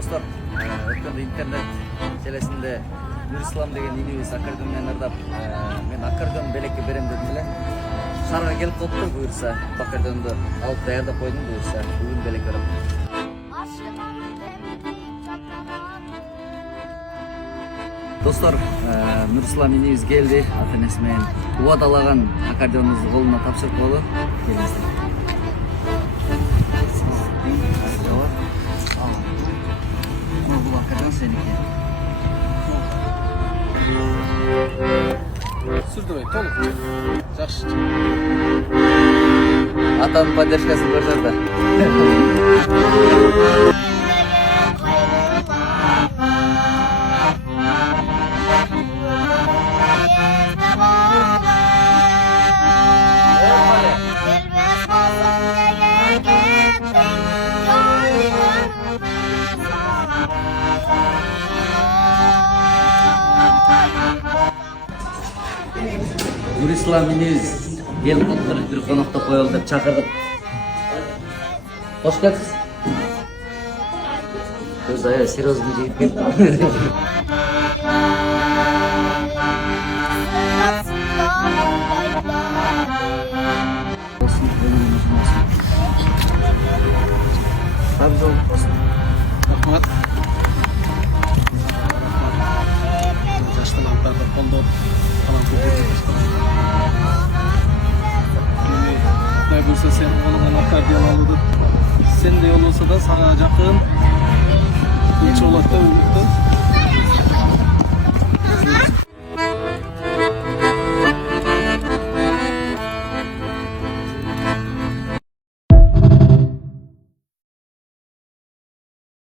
Dostlar, өткөндө интернет желесинде Нурислам деген инибиз аккордеон менен ырдап, мен аккордеон белекке берем дедим эле. Шаарга келип калыптыр, буюрса, аккордеонду алып даярдап койдум, буюрса, бүгүн белек ырдап. Достор, Нурислам инибиз келди, ата-энеси менен убадалаган аккордеонубузду колуна тапшырып койду. Келиңиздер. Бул аккордеон сеники. Сүрдүбөй, толук. Жакшы. Атанын поддержкасын көрсөтө. Нурислам инибиз келип калыптыр, бир коноктоп коелу деп чакырдык. Кош келипсиз. Көз ая серьезный жигит келди. Рахмат. Жаш таланттарды колдоп, талант Құдай көрсе сен қолыңан аккордеон алуды сендей болса да сага жакын кылчу болот деп